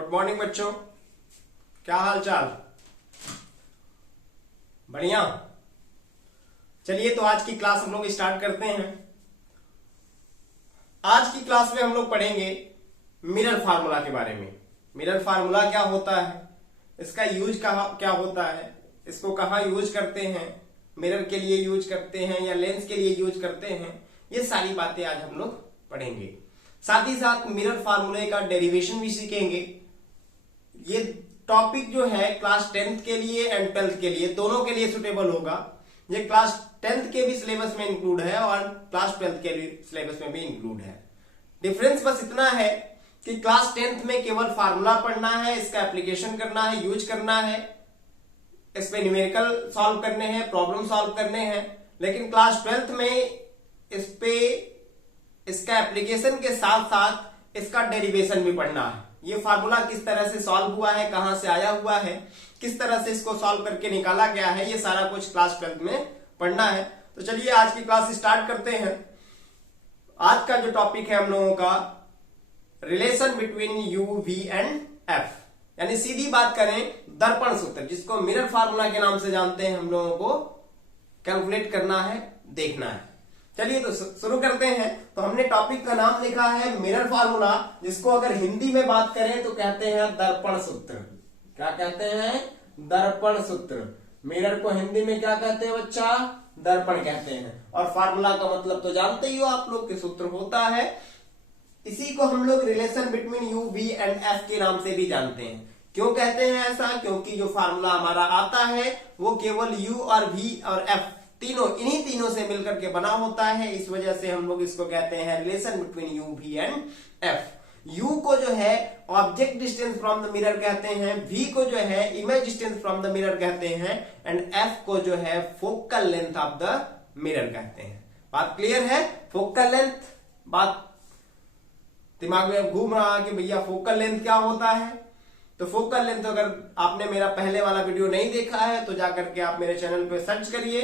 Good morning बच्चों, क्या हाल चाल? बढ़िया। चलिए तो आज की क्लास हम लोग स्टार्ट करते हैं। आज की क्लास में हम लोग पढ़ेंगे मिरर फार्मूला के बारे में। मिरर फार्मूला क्या होता है, इसका यूज क्या होता है, इसको कहाँ यूज करते हैं, मिरर के लिए यूज करते हैं या लेंस के लिए यूज करते हैं, ये सारी बातें आज हम लोग पढ़ेंगे। साथ ही साथ मिरर फार्मूले का डेरिवेशन भी सीखेंगे। ये टॉपिक जो है क्लास 10th के लिए एंड 12th के लिए, दोनों के लिए सुटेबल होगा। ये क्लास 10th के भी सिलेबस में इंक्लूड है और क्लास 12th के सिलेबस में भी इंक्लूड है। डिफरेंस बस इतना है कि क्लास 10th में केवल फार्मूला पढ़ना है, इसका एप्लीकेशन करना है, यूज करना है, इस पे न्यूमेरिकल सॉल्व करने हैं, प्रॉब्लम सॉल्व करने हैं। लेकिन क्लास 12th में इस पे इसका एप्लीकेशन के साथ साथ इसका डेरिवेशन भी पढ़ना है। ये फार्मूला किस तरह से सॉल्व हुआ है, कहां से आया हुआ है, किस तरह से इसको सॉल्व करके निकाला गया है, ये सारा कुछ क्लास 12th में पढ़ना है। तो चलिए आज की क्लास स्टार्ट करते हैं। आज का जो टॉपिक है हम लोगों का relation between u v and f, यानी सीधी बात करें दर्पण सूत्र, जिसको मिरर फार्मूला के नाम से जानते हैं, हम लोगों को कैलकुलेट करना है, देखना है। चलिए तो शुरू करते हैं। तो हमने टॉपिक का नाम लिखा है मिरर फार्मूला, जिसको अगर हिंदी में बात करें तो कहते हैं दर्पण सूत्र। क्या कहते हैं? दर्पण सूत्र। मिरर को हिंदी में क्या कहते हैं बच्चा? दर्पण कहते हैं। और फार्मूला का मतलब तो जानते ही हो आप लोग कि सूत्र होता है। इसी को हम लोग relation between u v and f के नाम से भी जानते हैं। क्यों कहते हैं ऐसा? क्योंकि जो फार्मूला हमारा आता है वो केवल यू और वी और एफ तीनों, इन्हीं तीनों से मिलकर के बना होता है। इस वजह से हम लोग इसको कहते हैं relation between u v and f. U को जो है object distance from the mirror कहते हैं, वी को जो है image distance from the mirror कहते हैं, एंड एफ को जो है focal length of the mirror कहते हैं। बात क्लियर है? फोकल लेंथ, बात दिमाग में घूम रहा कि भैया फोकल लेंथ क्या होता है? तो फोकल लेंथ, अगर आपने मेरा पहले वाला वीडियो नहीं देखा है तो जाकर के आप मेरे चैनल पे सर्च करिए,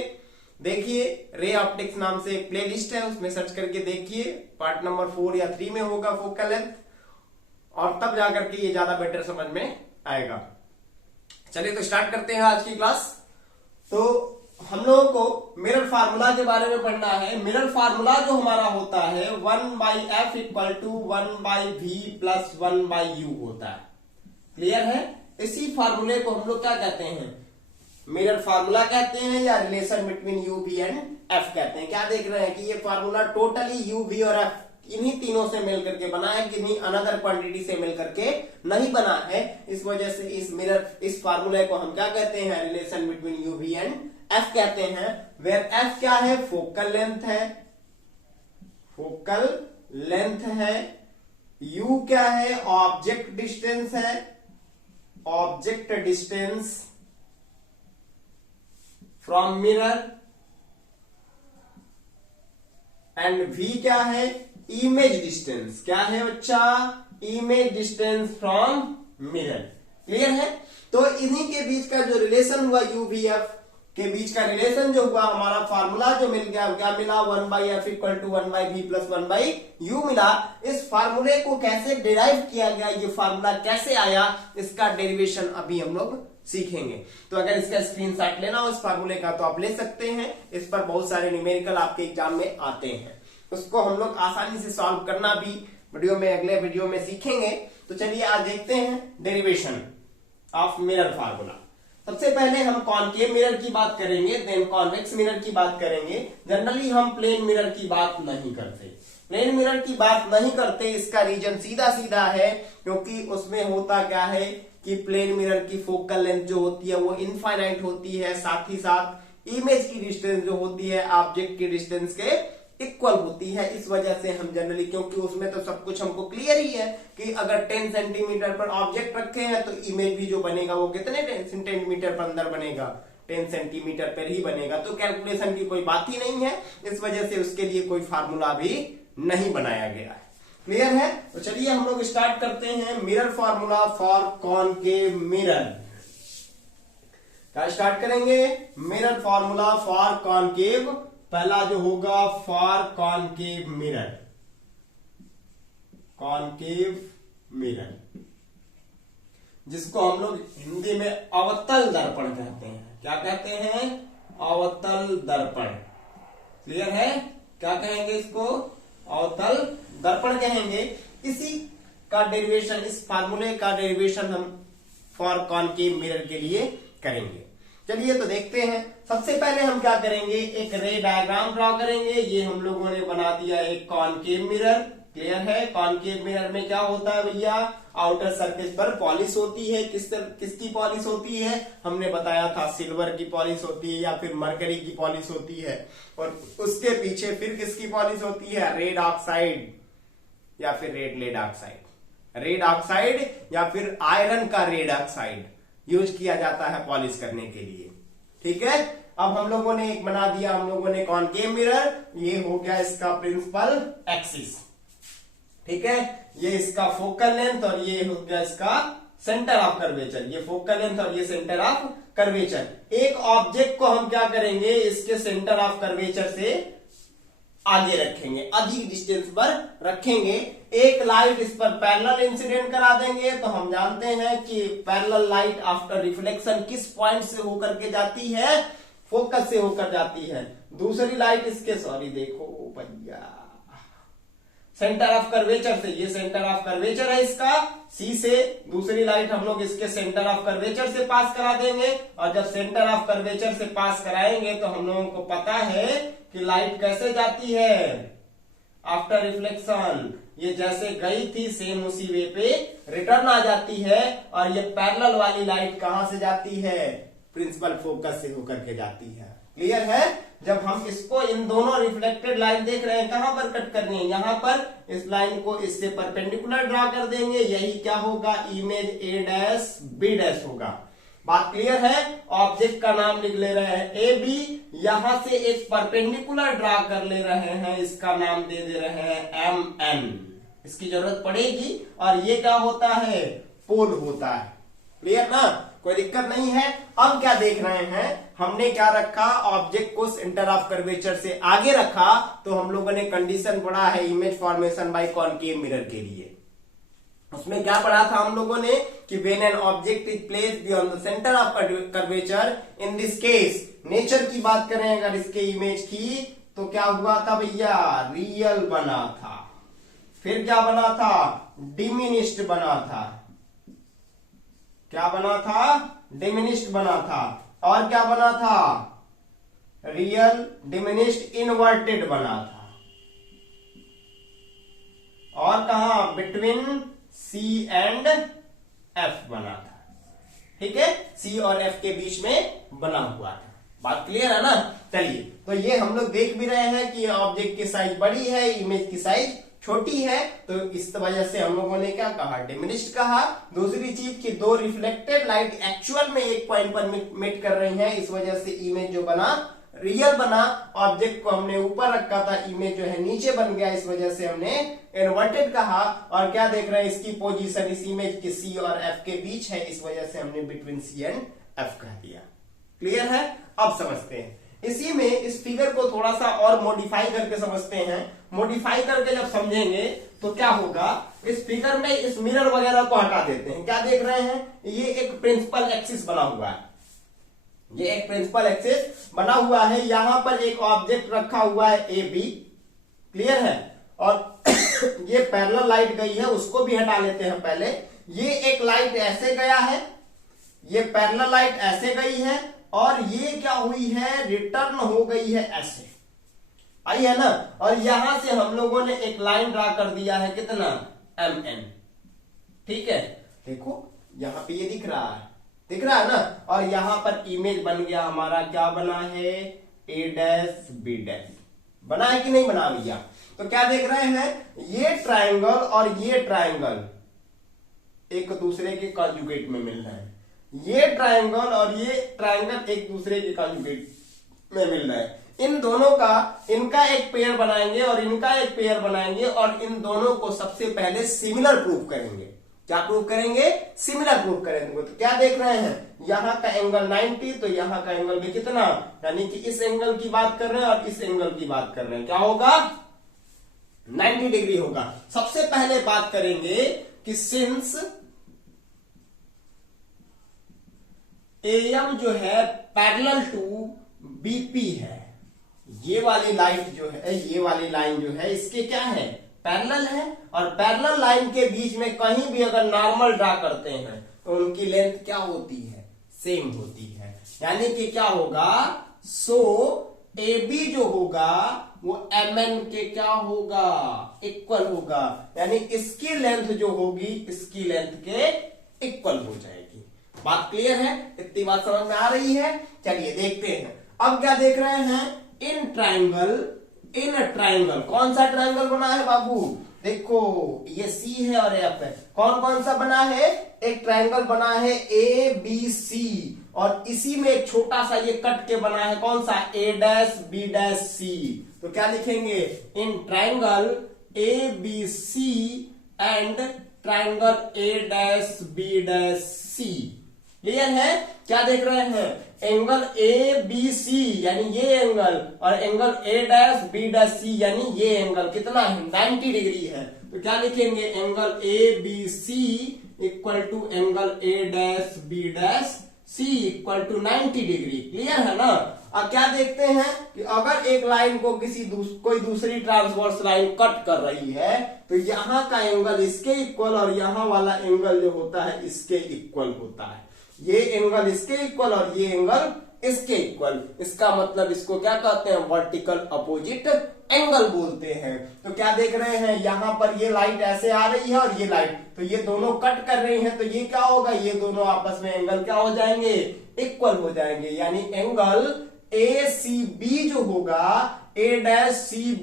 देखिए। रे ऑप्टिक्स नाम से एक प्लेलिस्ट है, उसमें सर्च करके देखिए। पार्ट नंबर 4 या 3 में होगा फोकल लेंथ, और तब जाकर के ये ज्यादा बेटर समझ में आएगा। चलिए तो स्टार्ट करते हैं आज की क्लास। तो हम लोगों को मिरर फार्मूला के बारे में पढ़ना है। मिरर फार्मूला जो हमारा होता है 1/f equal to 1/v plus 1/u होता है। क्लियर है? इसी फार्मूले को हम लोग क्या कहते हैं? मिरर फार्मूला कहते हैं या relation between u v and f कहते हैं। क्या देख रहे हैं कि ये फार्मूला टोटली यू वी और एफ इन्हीं तीनों से मिलकर के बना है, किन्हीं अनदर क्वांटिटी से मिलकर के नहीं बना है। इस वजह से इस फार्मूले को हम क्या कहते हैं? Relation between u v and f कहते हैं। वेयर एफ क्या है? फोकल लेंथ है, फोकल लेंथ है। यू क्या है? ऑब्जेक्ट डिस्टेंस है, object distance from mirror, and v क्या है? Image distance. क्या है बच्चा? Image distance from mirror. Clear है? तो इन्हीं के बीच का जो रिलेशन हुआ यू वी एफ के बीच का रिलेशन जो हुआ, हमारा फार्मूला जो मिल गया, क्या मिला? 1/f equal to 1/v plus 1/u मिला। इस फार्मूले को कैसे डिराइव किया गया, ये फार्मूला कैसे आया, इसका डेरिवेशन अभी हम लोग सीखेंगे। तो अगर इसका स्क्रीनशॉट लेना हो इस फार्मूले का तो आप ले सकते हैं। इस पर बहुत सारे न्यूमेरिकल आपके एग्जाम में आते हैं, उसको हम लोग आसानी से सॉल्व करना भी अगले वीडियो में सीखेंगे। तो चलिए आज देखते हैं डेरिवेशन ऑफ मिरर फार्मूला। सबसे पहले हम कॉनकेव मिरर की बात करेंगे, देन कॉन्वेक्स मिरर की बात करेंगे। जनरली हम प्लेन मिरर की बात नहीं करते। प्लेन मिरर की बात नहीं करते, इसका रीजन सीधा सीधा है, क्योंकि उसमें होता क्या है कि प्लेन मिरर की फोकल लेंथ जो होती है वो इनफाइनाइट होती है, साथ ही साथ इमेज की डिस्टेंस जो होती है ऑब्जेक्ट की डिस्टेंस के इक्वल होती है। इस वजह से हम जनरली, क्योंकि उसमें तो सब कुछ हमको क्लियर ही है कि अगर 10 सेंटीमीटर पर ऑब्जेक्ट रखे हैं तो इमेज भी जो बनेगा वो कितने सेंटीमीटर पर अंदर बनेगा? 10 सेंटीमीटर पर ही बनेगा। तो कैलकुलेशन की कोई बात ही नहीं है, इस वजह से उसके लिए कोई फार्मूला भी नहीं बनाया गया है। क्लियर है? तो चलिए हम लोग स्टार्ट करते हैं mirror formula for concave mirror. क्या स्टार्ट करेंगे? Mirror formula for concave. पहला जो होगा for concave mirror, concave mirror. जिसको हम लोग हिंदी में अवतल दर्पण कहते हैं। क्या कहते हैं? अवतल दर्पण। क्लियर है? क्या कहेंगे इसको? अवतल दर्पण कहेंगे। इसी का डेरिवेशन, इस फार्मूले का डेरिवेशन हम फॉर कॉनकेव मिरर के लिए करेंगे। चलिए तो देखते हैं। सबसे पहले हम क्या करेंगे, एक रे डायग्राम ड्रॉ करेंगे। ये हम लोगों ने बना दिया एक कॉनकेव मिरर। क्लियर है? कॉनकेव मिरर में क्या होता है भैया, आउटर सरफेस पर पॉलिश होती है। किसकी पॉलिश होती है? हमने बताया था सिल्वर की पॉलिश होती है या फिर मरकरी की पॉलिश होती है, और उसके पीछे फिर किसकी पॉलिश होती है? रेड ऑक्साइड या फिर red lead oxide. Red oxide या फिर आयरन का रेड ऑक्साइड यूज किया जाता है पॉलिश करने के लिए। ठीक है, अब हम लोगों ने एक बना दिया, हम लोगों ने कॉनकेव मिरर। ये हो गया इसका प्रिंसिपल एक्सिस। ठीक है, ये इसका फोकल लेंथ और ये हो गया इसका सेंटर ऑफ कर्वेचर। ये फोकल लेंथ और ये सेंटर ऑफ कर्वेचर। एक ऑब्जेक्ट को हम क्या करेंगे, इसके सेंटर ऑफ कर्वेचर से आगे रखेंगे, अधिक डिस्टेंस पर रखेंगे। एक लाइट इस पर पैरेलल इंसिडेंट करा देंगे, तो हम जानते हैं कि पैरेलल लाइट आफ्टर रिफ्लेक्शन किस पॉइंट से होकर के जाती है? फोकस से होकर जाती है। दूसरी लाइट इसके, सॉरी देखो भैया, सेंटर ऑफ कर्वेचर से, ये सेंटर ऑफ कर्वेचर है इसका, सी से दूसरी लाइट हम लोग इसके सेंटर ऑफ कर्वेचर से पास करा देंगे। और जब सेंटर ऑफ कर्वेचर से पास कराएंगे तो हम लोगों को पता है कि लाइट कैसे जाती है आफ्टर रिफ्लेक्शन। ये जैसे गई थी सेम उसी वे पे रिटर्न आ जाती है। और ये पैरेलल वाली लाइट कहां से जाती है? प्रिंसिपल फोकस से होकर के जाती है। क्लियर है? जब हम इसको, इन दोनों रिफ्लेक्टेड लाइन देख रहे हैं, कहां पर कट करनी है? यहां पर। इस लाइन को इससे परपेंडिकुलर ड्रॉ कर देंगे। यही क्या होगा? Image A dash B dash होगा। बात क्लियर है? ऑब्जेक्ट का नाम लिख ले रहे हैं ए बी, यहां से एक परपेंडिकुलर ड्रॉ कर ले रहे हैं, इसका नाम दे दे रहे हैं एम एन। इसकी जरूरत पड़ेगी। और ये क्या होता है? पोल होता है। क्लियर ना? कोई दिक्कत नहीं है। अब क्या देख रहे हैं, हमने क्या रखा, ऑब्जेक्ट को सेंटर ऑफ कर्वेचर से आगे रखा, तो हम लोगों ने कंडीशन पढ़ा है image formation by concave mirror के लिए। उसमें क्या पढ़ा था हम लोगों ने कि when an object is placed on the centre of curvature, in this case, nature की बात करें अगर इसके इमेज की, तो क्या हुआ था भैया? रियल बना था। फिर क्या बना था? डिमिनिश्ड बना था। क्या बना था? डिमिनिश्ड बना था। और क्या बना था? रियल डिमिनिश्ड इनवर्टेड बना था। और कहा? बिटवीन सी एंड एफ बना था। ठीक है, सी और एफ के बीच में बना हुआ था। बात क्लियर है ना? चलिए, तो ये हम लोग देख भी रहे हैं कि ऑब्जेक्ट की साइज बड़ी है, इमेज की साइज छोटी है, तो इस वजह से हम लोगों ने क्या कहा? डिमिनिश्ड कहा। दूसरी चीज कि दो रिफ्लेक्टेड लाइट एक्चुअल में एक पॉइंट पर मीट कर रही है, इस वजह से इमेज जो बना रियल बना। ऑब्जेक्ट को हमने ऊपर रखा था, इमेज जो है नीचे बन गया, इस वजह से हमने इन्वर्टेड कहा। और क्या देख रहे हैं? इसकी पोजीशन इस इमेज के सी और एफ के बीच है, इस वजह से हमने बिटवीन सी एंड एफ कह दिया। क्लियर है? अब समझते हैं। इसी में इस फिगर को थोड़ा सा और मॉडिफाई करके समझते हैं। मॉडिफाई करके जब समझेंगे तो क्या होगा, इस फिगर में इस मिरर वगैरह को हटा देते हैं। क्या देख रहे हैं? ये एक प्रिंसिपल एक्सिस बना हुआ है। ये एक प्रिंसिपल एक्सिस बना हुआ है। यहां पर एक ऑब्जेक्ट रखा हुआ है ए बी। क्लियर है? और ये पैरेलल लाइट गई है, उसको भी हटा लेते हैं पहले। ये एक लाइट ऐसे गया है, ये पैरेलल लाइट ऐसे गई है, और ये क्या हुई है? रिटर्न हो गई है ऐसे। आई है ना? और यहां से हम लोगों ने एक लाइन ड्रा कर दिया है, कितना? M N. ठीक है, देखो यहां पे ये दिख रहा है, दिख रहा है ना? और यहां पर इमेज बन गया हमारा, क्या बना है? ए डैश बी डैश बना है कि नहीं बना भैया? तो क्या देख रहे हैं? ये ट्रायंगल और ये ट्रायंगल एक दूसरे के कॉन्जुगेट में मिल रहे हैं। ये ट्रायंगल और ये ट्रायंगल एक दूसरे के कॉन्जुगेट में मिल रहे हैं। इन दोनों का, इनका एक पेयर बनाएंगे और इनका एक पेयर बनाएंगे, और इन दोनों को सबसे पहले सिमिलर प्रूफ करेंगे। क्या प्रूफ करेंगे? सिमिलर प्रूफ करेंगे। तो क्या देख रहे हैं? यहां का एंगल 90, तो यहां का एंगल भी कितना? यानी कि इस एंगल की बात कर रहे हैं और इस एंगल की बात कर रहे हैं। क्या होगा? 90 डिग्री होगा। सबसे पहले बात करेंगे कि सिंस AM जो है पैरेलल टू BP है। ये वाली लाइट जो है, ये वाली लाइन जो है इसके क्या है, पैरेलल है। और पैरेलल लाइन के बीच में कहीं भी अगर नॉर्मल ड्रा करते हैं तो उनकी लेंथ क्या होती है, सेम होती है। यानी कि क्या होगा, सो AB जो होगा वो MN के क्या होगा, इक्वल होगा। यानी इसकी लेंथ जो होगी इसकी लेंथ के इक्वल हो जाएगी। बात क्लियर है, इतनी बात समझ में आ रही है। चलिए देखते हैं अब क्या देख रहे हैं, इन ट्राइंगल कौन सा ट्राइंगल बना है बाबू, देखो ये C है और F है। कौन कौन सा बना है, एक ट्राइंगल बना है ABC और इसी में एक छोटा सा ये कट के बना है कौन सा, A', B', C। तो क्या लिखेंगे, in triangle ABC and triangle A', B', C। Clear है, क्या देख रहे हैं, एंगल ABC यानी ये एंगल और एंगल A', B', C यानी ये एंगल कितना है, 90 डिग्री है। तो क्या लिखेंगे, angle ABC equal to angle A', B', C equal to 90 degree. Clear है ना। अब क्या देखते हैं कि अगर एक लाइन को कोई दूसरी ट्रांसवर्स लाइन कट कर रही है तो यहां का एंगल इसके इक्वल और यहां वाला एंगल जो होता है इसके इक्वल होता है। ये एंगल इसके इक्वल और ये एंगल इसके इक्वल। इसका मतलब इसको क्या कहते हैं, वर्टिकल अपोजिट एंगल बोलते हैं। तो क्या देख रहे हैं, यहां पर ये लाइट ऐसे आ रही है और ये लाइट, तो ये दोनों कट कर रही हैं, तो ये क्या होगा, ये दोनों आपस में एंगल क्या हो जाएंगे, इक्वल हो जाएंगे। यानी एंगल ACB जो होगा A',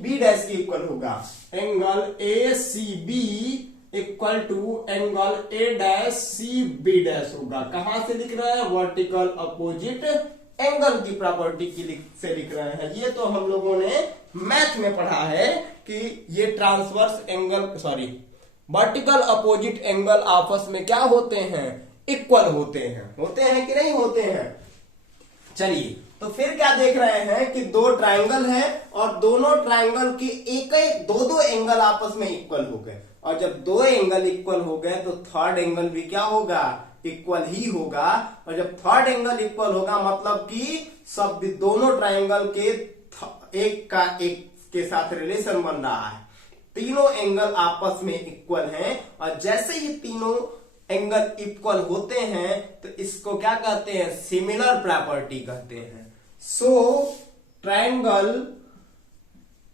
B' के इक्वल होगा। Angle ACB equal to angle A', B' होगा। कहां से लिख रहे हैं, वर्टिकल अपोजिट एंगल की प्रॉपर्टी से लिख रहे हैं। ये तो हम लोगों ने मैथ में पढ़ा है कि ये transverse angle vertical opposite angle आपस में क्या होते हैं, इक्वल होते हैं कि नहीं होते हैं। चलिए तो फिर क्या देख रहे हैं कि दो ट्राइंगल हैं और दोनों ट्राइंगल के दो एंगल आपस में इक्वल हो गए। और जब दो एंगल इक्वल हो गए तो थर्ड एंगल भी क्या होगा, इक्वल ही होगा। और जब थर्ड एंगल इक्वल होगा मतलब कि सब दोनों ट्राइंगल के एक का एक के साथ रिलेशन बन रहा है। तीनों एंगल आपस में इक्वल हैं और जैसे ही तीनों एंगल इक्वल होते हैं तो इसको क्या कहते हैं, सिमिलर प्रॉपर्टी कहते हैं। So triangle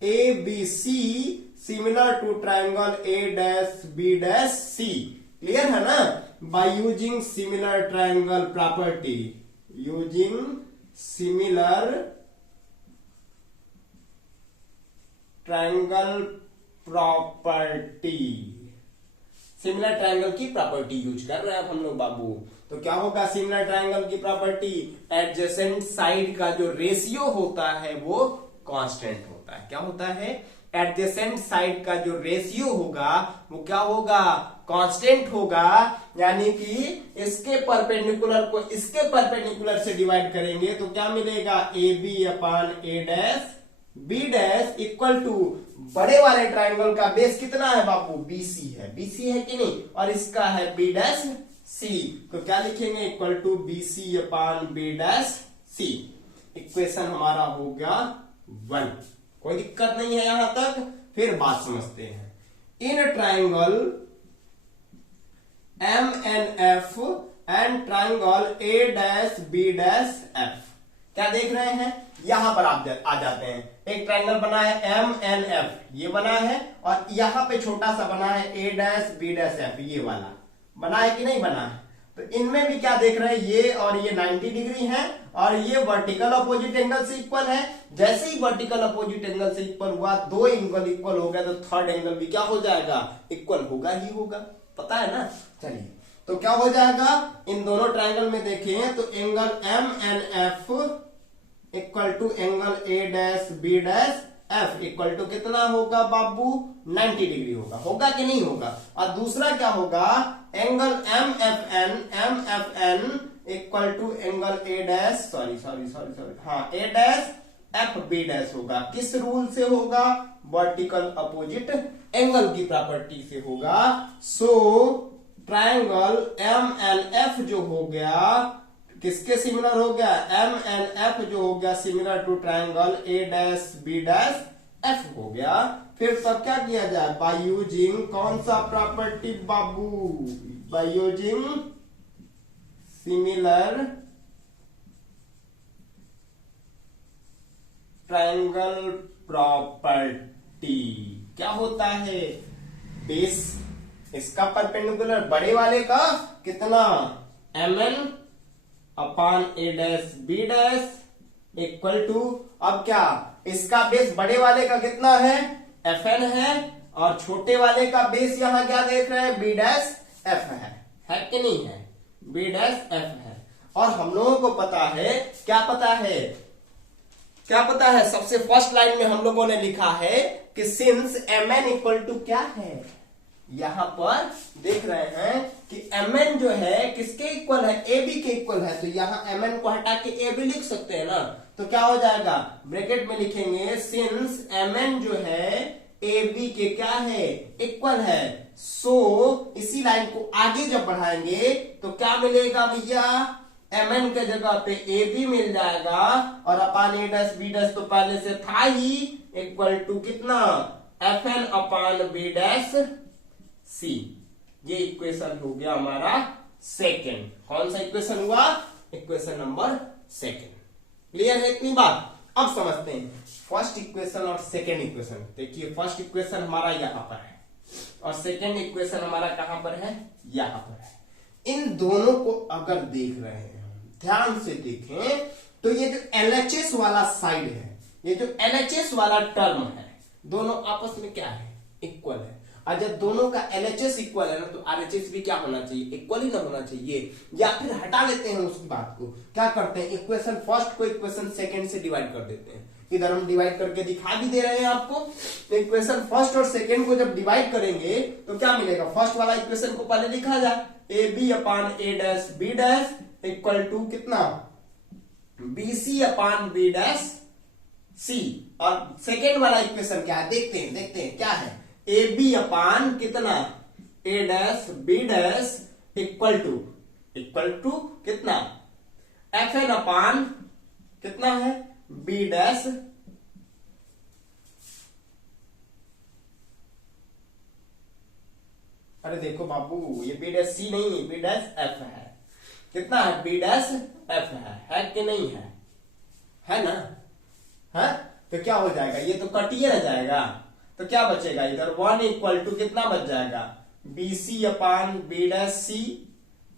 ABC similar to triangle A', B', C। Clear है ना। By using similar triangle property, using similar triangle property, similar triangle की प्रॉपर्टी यूज कर रहे हैं हम लोग बाबू। तो क्या होगा सिमिलर ट्राइंगल की प्रॉपर्टी, एडजेसेंट साइड का जो रेशियो होता है वो कांस्टेंट होता है। क्या होता है, एडजेसेंट साइड का जो रेशियो होगा वो क्या होगा, कांस्टेंट होगा। यानी कि इसके परपेंडिकुलर को इसके परपेंडिकुलर से डिवाइड करेंगे तो क्या मिलेगा, AB/A', B' इक्वल टू बड़े वाले ट्राइंगल का बेस कितना है बाबू, BC है। BC है कि नहीं, और इसका है B', C। तो क्या लिखेंगे, equal to BC/B', C। Equation हमारा हो गया 1। कोई दिक्कत नहीं है यहां तक। फिर बात समझते हैं, in triangle MNF and triangle A', B', F। क्या देख रहे हैं, यहां पर आप आ जाते हैं। एक ट्राइंगल बना है MNF, ये बना है, और यहां पे छोटा सा बना है A', B', F, ये वाला बना है कि नहीं बना है। तो इनमें भी क्या देख रहे हैं, ये और ये 90 डिग्री है और ये वर्टिकल अपोजिट एंगल से इक्वल है। जैसे ही वर्टिकल अपोजिट एंगल से इक्वल हुआ, दो एंगल इक्वल हो गया तो थर्ड एंगल भी क्या हो जाएगा, इक्वल होगा ही होगा। पता है ना। चलिए तो क्या हो जाएगा, इन दोनों ट्राइंगल में देखें तो angle MNF equal to angle A', B', F equal to कितना होगा बाबू, 90 डिग्री होगा कि नहीं होगा। और दूसरा क्या होगा, angle MFN equal to angle A', होगा। किस रूल से होगा, वर्टिकल अपोजिट एंगल की प्रॉपर्टी से होगा। सो ट्राइंगल MNF जो हो गया किसके सिमिलर हो गया, एम एंड एफ जो हो गया similar to triangle A dash B dash F हो गया। फिर तब क्या किया जाए, बाय यूजिंग कौन सा प्रॉपर्टी बाबू, bye using similar triangle property. क्या होता है, बेस इसका परपेंडिकुलर बड़े वाले का कितना, mn upon A dash B dash equal to, अब क्या इसका बेस बड़े वाले का कितना है, fn है, और छोटे वाले का बेस यहां क्या देख रहे हैं, बी डैश एफ है कि नहीं है, बी डैश एफ है। और हम लोगों को पता है, क्या पता है, क्या पता है, सबसे फर्स्ट लाइन में हम लोगों ने लिखा है कि सिंस mn इक्वल टू क्या है, यहां पर देख रहे हैं कि mn जो है किसके इक्वल है, ab के इक्वल है, तो यहां mn को हटा के ab लिख सकते हैं ना, तो क्या हो जाएगा, ब्रैकेट में लिखेंगे सिंस mn जो है ab के क्या है, इक्वल है, सो इसी लाइन को आगे जब बढ़ाएंगे तो क्या मिलेगा भैया, mn के जगह पे ab मिल जाएगा, और अपान ए डैश बी डैश तो पहले से था ही, इक्वल टू कितना, fn अपान बी डैश सी। ये इक्वेशन हो गया हमारा सेकेंड। कौन सा इक्वेशन हुआ, इक्वेशन नंबर सेकेंड। क्लियर है इतनी बात। अब समझते हैं फर्स्ट इक्वेशन और सेकेंड इक्वेशन। देखिए फर्स्ट इक्वेशन हमारा यहां पर है और सेकेंड इक्वेशन हमारा कहां पर है, यहां पर है। इन दोनों को अगर देख रहे हैं, ध्यान से देखें तो ये जो LHS वाला साइड है, ये जो LHS वाला टर्म है, दोनों आपस में क्या है, इक्वल है। और जब दोनों का LHS इक्वल है ना, तो RHS भी क्या होना चाहिए, इक्वल ही ना होना चाहिए। या फिर हटा लेते हैं उसकी बात को, क्या करते हैं, इक्वेशन फर्स्ट को इक्वेशन सेकेंड से डिवाइड कर देते हैं। इधर हम डिवाइड करके दिखा भी दे रहे हैं आपको। इक्वेशन फर्स्ट और सेकेंड को जब डिवाइड करेंगे तो क्या मिलेगा, फर्स्ट वाला इक्वेशन को पहले लिखा जाए, A B upon A dash B dash equal to कितना, B C upon B dash C. और सेकेंड वाला इक्वेशन क्या है, देखते हैं क्या है, ए बी अपान कितना, A dash B dash equal to कितना, एफ एन अपान कितना है, बी डैश अरे देखो बाबू, ये बी डैश सी नहीं है, बी डैश एफ है। कितना है, बी डैश एफ है कि नहीं है, है ना, है। तो क्या हो जाएगा, ये तो कटिए रह जाएगा, तो क्या बचेगा इधर, 1 इक्वल टू कितना बच जाएगा, B C upon B dash C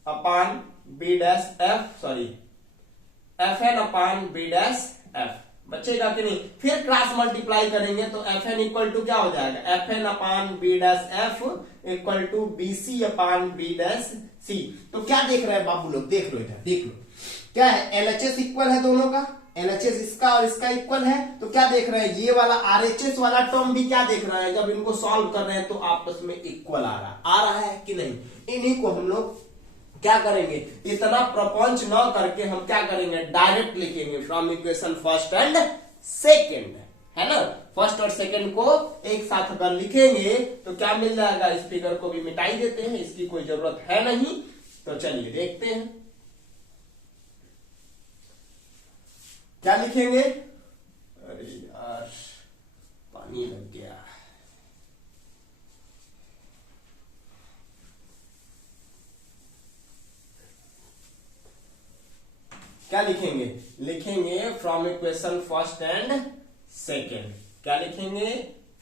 upon B dash F, sorry F N upon B dash F बचेगा कि नहीं। फिर क्रॉस मल्टीप्लाई करेंगे तो एफ एन इक्वल टू क्या हो जाएगा, F N upon B dash F equal to B C upon B dash C. तो क्या देख रहे हैं बाबू लोग, देख लो इधर, देख लो क्या है, LHS इक्वल है दोनों का, LHS इसका और इसका इक्वल है। तो क्या देख रहे हैं, ये वाला RHS वाला टर्म भी क्या देख रहा है, जब इनको सॉल्व कर रहे हैं तो आपस में इक्वल आ रहा है कि नहीं। इन्हीं को हम लोग क्या करेंगे, इतना प्रपंच न करके हम क्या करेंगे, डायरेक्ट लिखेंगे from equation first and second, है ना। फर्स्ट और सेकेंड को एक साथ अगर लिखेंगे तो क्या मिल जाएगा, इस फिगर को भी मिटाई देते हैं, इसकी कोई जरूरत है नहीं। तो चलिए देखते हैं क्या लिखेंगे। अरे यार पानी लग गया, क्या लिखेंगे, लिखेंगे from equation first and second. क्या लिखेंगे,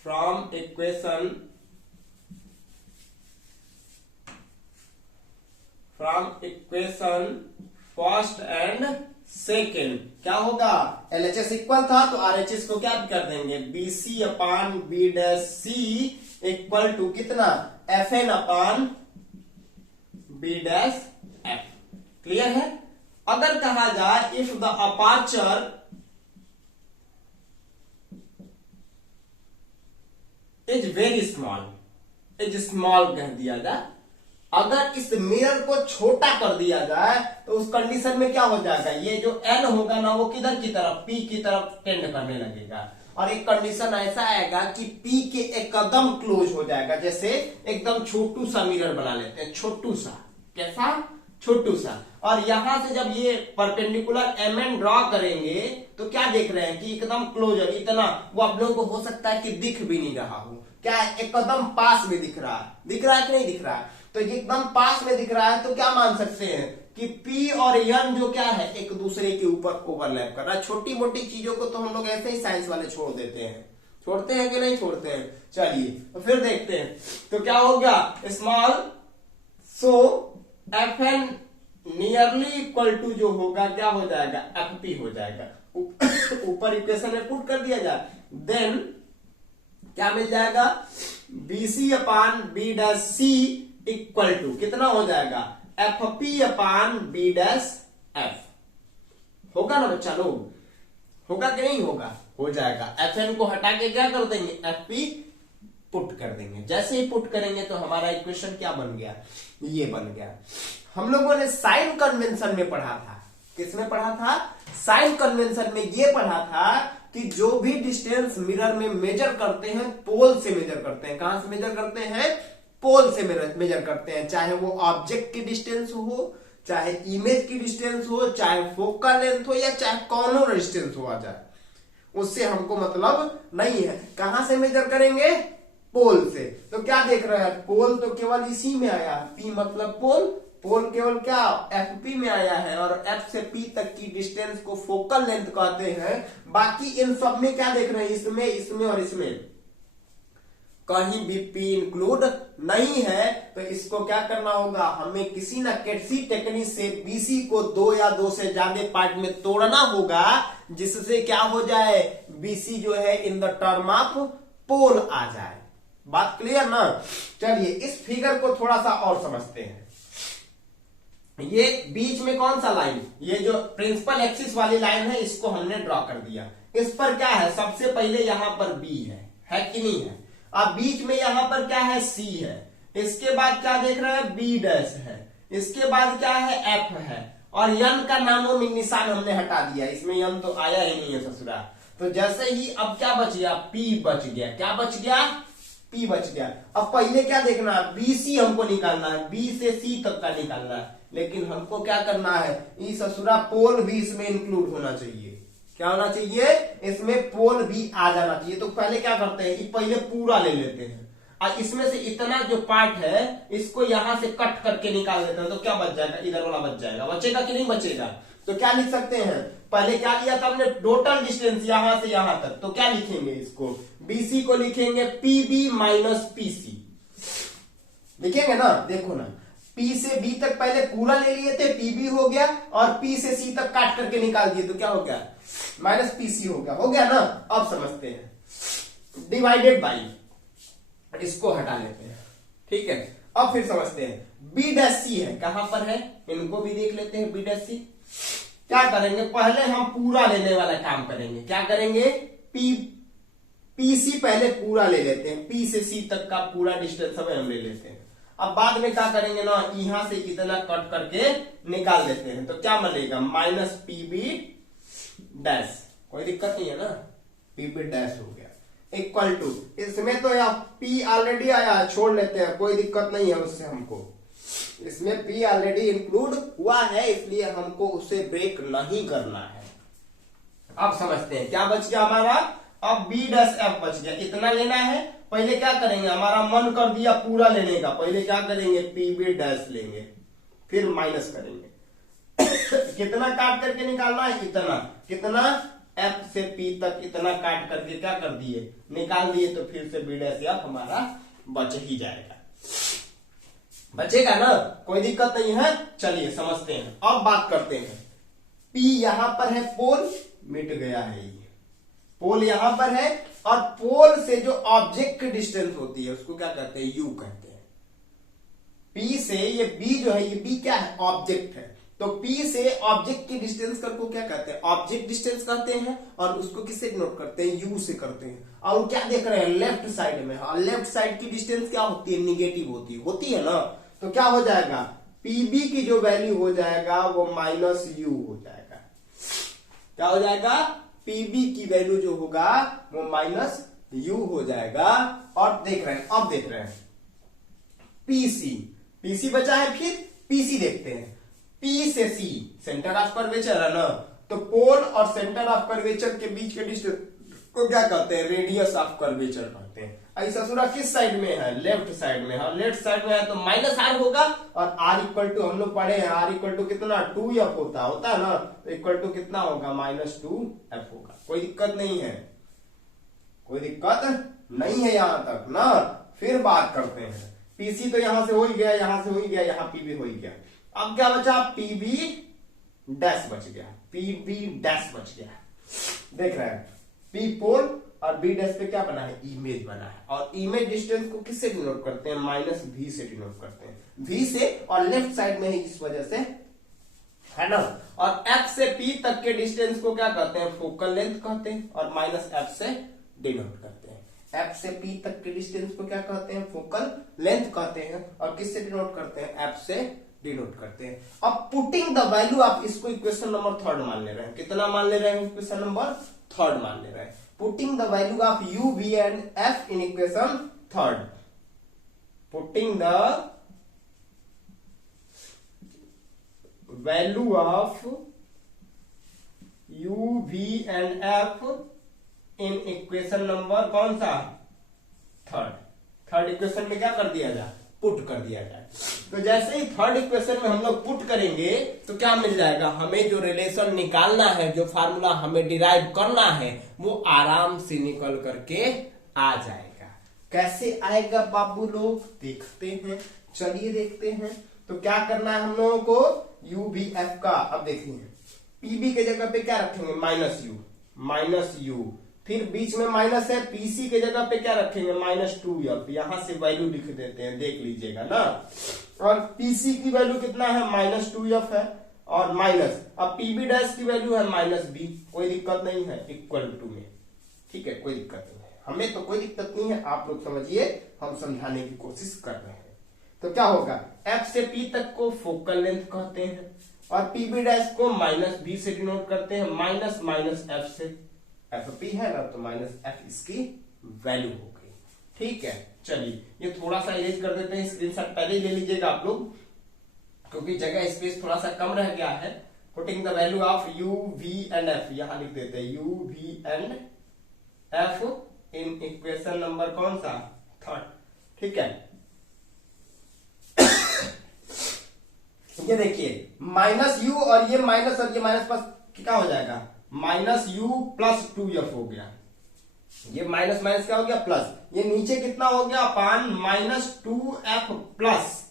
from equation first and second. क्या होगा, LHS इक्वल था तो RHS को क्या कर देंगे, BC upon B dash C equal to कितना, FN upon B dash F. Clear है। अगर कहा जाए if the aperture is very small, is small कह दिया जाए, अगर इस मिरर को छोटा कर दिया जाए तो उस कंडीशन में क्या हो जाएगा, ये जो N होगा ना वो किधर की तरफ, P की तरफ टेंड करने लगेगा। और एक कंडीशन ऐसा आएगा कि P के एकदम क्लोज हो जाएगा, जैसे एकदम छोटू सा मिरर बना लेते हैं, छोटू सा, कैसा, छोटू सा। और यहां से जब ये परपेंडिकुलर MN ड्रॉ करेंगे तो क्या देख रहे हैं कि एकदम क्लोजर इतना, वो आप लोगों को हो सकता है कि दिख भी नहीं रहा हो, क्या एकदम पास में दिख रहा है, दिख रहा है कि नहीं दिख रहा है? तो ये एकदम पास में दिख रहा है तो क्या मान सकते हैं कि P और N जो क्या है एक दूसरे के ऊपर ओवरलैप कर रहा है। छोटी मोटी चीजों को तो हम लोग ऐसे ही साइंस वाले छोड़ देते हैं, छोड़ते हैं कि नहीं छोड़ते हैं? चलिए तो फिर देखते हैं। तो क्या हो गया, small so Fn nearly equal to जो होगा क्या हो जाएगा, Fp हो जाएगा। ऊपर इक्वेशन में पुट कर दिया जाए, देन क्या मिल जाएगा, BC upon B dash C equal to कितना हो जाएगा, FP upon B dash F। होगा ना बच्चा लोग, होगा कि नहीं होगा? हो जाएगा। Fn को हटा के क्या कर देंगे, Fp पुट कर देंगे। जैसे ही पुट करेंगे तो हमारा इक्वेशन क्या बन गया, ये बन गया। हम लोगों ने साइन कन्वेंशन में पढ़ा था, किसमें पढ़ा था, साइन कन्वेंशन में ये पढ़ा था कि जो भी डिस्टेंस मिरर में मेजर करते हैं पोल से मेजर करते हैं। कहां से मेजर करते हैं, पोल से मेजर करते हैं। चाहे वो ऑब्जेक्ट की डिस्टेंस हो, चाहे इमेज की डिस्टेंस हो, चाहे फोकल लेंथ हो, या चाहे कॉर्नर डिस्टेंस हो आ जाए, उससे हमको मतलब नहीं है। कहां से मेजर करेंगे, पोल से। तो क्या देख रहे हैं, पोल तो केवल इसी में आया है, P मतलब पोल, पोल केवल क्या FP में आया है, और F से P तक की डिस्टेंस को फोकल लेंथ कहते हैं। बाकी इन सब में क्या देख रहे हैं, इसमें, इसमें और इसमें कहीं भी P इंक्लूड नहीं है। तो इसको क्या करना होगा, हमें किसी न किसी टेक्निक से BC को 2 या 2 से ज्यादा पार्ट में तोड़ना होगा, जिससे क्या हो जाए, BC जो है इन द टर्म ऑफ पोल आ जाए। बात क्लियर ना? चलिए इस फिगर को थोड़ा सा और समझते हैं। ये बीच में कौन सा लाइन, ये जो प्रिंसिपल एक्सिस वाली लाइन है, इसको हमने ड्रॉ कर दिया। इस पर क्या है, सबसे पहले यहां पर B है कि नहीं है? अब बीच में यहां पर क्या है, C है। इसके बाद क्या देख रहे हैं, B डैश है। इसके बाद क्या है, F है। और N का नामों में निशान हमने हटा दिया, इसमें N तो आया ही नहीं है ससुरा। तो जैसे ही अब क्या बच गया, P बच गया। क्या बच गया, P बच गया। अब पहले क्या देखना है, BC हमको निकालना है, B से C तक का निकालना है। लेकिन हमको क्या करना है, इस ससुरा पोल भी इसमें इंक्लूड होना चाहिए। क्या होना चाहिए, इसमें पोल भी आ जाना चाहिए। तो पहले क्या करते हैं, पहले पूरा ले लेते हैं, और इसमें से इतना जो पार्ट है इसको यहां से कट करके निकाल देते हैं। तो क्या बच जाएगा, इधर वाला बच जाएगा। बचेगा कि नहीं बचेगा? तो क्या लिख सकते हैं, पहले क्या लिया था हमने, टोटल डिस्टेंस यहां से यहां तक। तो क्या लिखेंगे, इसको BC को लिखेंगे PB माइनस PC। लिखेंगे ना, देखो ना, P से B तक पहले पूरा ले लिए थे, PB हो गया, और P से C तक काट करके निकाल दिए तो क्या हो गया, माइनस PC हो गया। हो गया ना? अब समझते हैं, डिवाइडेड बाई, इसको हटा लेते हैं, ठीक है। अब फिर समझते हैं, B डैश C है, कहां पर है, इनको भी देख लेते हैं। B डैश C क्या करेंगे, पहले हम पूरा लेने वाला काम करेंगे। क्या करेंगे, PC पहले पूरा ले लेते हैं, P से C तक का पूरा डिस्टेंस हम ले लेते हैं। अब बाद में क्या करेंगे ना, यहां से इतना कट करके निकाल देते हैं। तो क्या मिलेगा, माइनस PB डैश, कोई दिक्कत नहीं है ना, PB डैश हो गया, इक्वल टू, इसमें तो यार P ऑलरेडी आया, छोड़ लेते हैं, कोई दिक्कत नहीं है उससे हमको। इसमें P ऑलरेडी इंक्लूड हुआ है, इसलिए हमको उसे ब्रेक नहीं करना है। अब समझते हैं क्या बच गया हमारा, अब B डैश F बच गया। इतना लेना है, पहले क्या करेंगे, हमारा मन कर दिया पूरा लेने का, पहले क्या करेंगे, PB डैश लेंगे, फिर माइनस करेंगे। कितना काट करके निकालना है, इतना, कितना, F से P तक इतना काट करके क्या कर दिए, निकाल दिए। तो फिर से B डैश F हमारा बच ही जाएगा, बचेगा ना, कोई दिक्कत नहीं है। चलिए समझते हैं, अब बात करते हैं। P यहां पर है, पोल मिट गया है, ये पोल यहां पर है, और पोल से जो ऑब्जेक्ट की डिस्टेंस होती है उसको क्या कहते हैं, U कहते हैं। P से ये B जो है, ये B क्या है, ऑब्जेक्ट है। तो P से ऑब्जेक्ट की डिस्टेंस को क्या कहते हैं, ऑब्जेक्ट डिस्टेंस कहते हैं। और उसको किससे नोट करते हैं, U से करते हैं। और क्या देख रहे हैं, लेफ्ट साइड में, और लेफ्ट साइड की डिस्टेंस क्या होती है, निगेटिव होती है ना। तो क्या हो जाएगा, PB की जो वैल्यू हो जाएगा वो माइनस U हो जाएगा। क्या हो जाएगा, PB की वैल्यू जो होगा वो माइनस U हो जाएगा। और देख रहे हैं, अब देख रहे हैं PC बचा है, फिर PC देखते हैं। पी से सी सेंटर ऑफ कर्वेचर है ना, तो पोल और सेंटर ऑफ कर्वेचर के बीच के डिस्टेंस को क्या कहते हैं, रेडियस ऑफ कर्वेचर कहते हैं। ऐसा सूरा किस साइड में है, लेफ्ट साइड में है, लेफ्ट साइड में है तो माइनस आर होगा, और आर इक्वल टू हम लोग पढ़े हैं आर इक्वल टू कितना 2f होता है ना, तो इक्वल टू कितना होगा -2f होगा। कोई दिक्कत नहीं है, कोई दिक्कत नहीं है यहां तक ना। फिर बात करते हैं, पीसी तो यहां से हो ही गया, यहां से हो ही गया, यहां पीबी हो ही गया। अब क्या बचा, पीबी डैश बच गया, पीबी डैश बच गया। देख रहे हैं, पी पोल और बी डैश पे क्या बना है, इमेज बना है, और इमेज डिस्टेंस को किससे डिनोट करते हैं, -v से डिनोट करते हैं, v से, और लेफ्ट साइड में है इस वजह से, है ना। और f से p तक के डिस्टेंस को क्या कहते हैं, फोकल लेंथ कहते हैं, और -f से डिनोट करते हैं। f से p तक के डिस्टेंस को क्या कहते हैं, फोकल लेंथ कहते हैं, और किससे डिनोट करते हैं, f से डिनोट करते हैं। अब पुटिंग द वैल्यू, आप इसको इक्वेशन नंबर 3 मान ले रहे हैं, कितना मान ले रहे हैं, इक्वेशन नंबर 3 मान ले रहे हैं। Putting the value of u, v and f in equation 3, putting the value of u, v and f in equation number कौन सा, 3 इक्वेशन में क्या कर दिया जाए, पुट कर दिया जाए। तो जैसे ही 3rd इक्वेशन में हम लोग पुट करेंगे तो क्या मिल जाएगा, हमें जो रिलेशन निकालना है, जो फार्मूला हमें डिराइव करना है, वो आराम से निकल करके आ जाएगा। कैसे आएगा बाबू लोग, देखते हैं, चलिए देखते हैं। तो क्या करना है हम लोगों को, u v f का, अब देखिए pb के जगह पे क्या रखेंगे, -u, फिर बीच में माइनस है, पीसी के जगह पे क्या रखेंगे, -2f, यहां से वैल्यू लिख देते हैं, देख लीजिएगा ना। और पीसी की वैल्यू कितना है, -2f है, और माइनस, अब पीबी डैश की वैल्यू है -b, कोई दिक्कत नहीं है, इक्वल टू में, ठीक है, कोई दिक्कत नहीं है, हमें तो कोई दिक्कत नहीं है, आप लोग समझिए, हम समझाने की कोशिश कर रहे हैं। तो क्या होगा, f से p तक को फोकल लेंथ कहते हैं, और पीबी डैश को -b से डिनोट करते हैं, माइनस f से, f p है ना, तो -f इसकी वैल्यू हो गई, ठीक है। चलिए ये थोड़ा सा इरेज कर देते हैं, स्क्रीनशॉट पहले ही ले लीजिएगा आप लोग, क्योंकि जगह स्पेस थोड़ा सा कम रह गया है। Putting the value of u, v and f, यहां लिख देते हैं u, v and f in equation number कौन सा, 3, ठीक है। ये देखिए -u और ये माइनस और ये माइनस प्लस क्या हो जाएगा, -u प्लस 2f हो गया, ये माइनस माइनस क्या हो गया, प्लस, ये नीचे कितना हो गया, अपान -2f प्लस,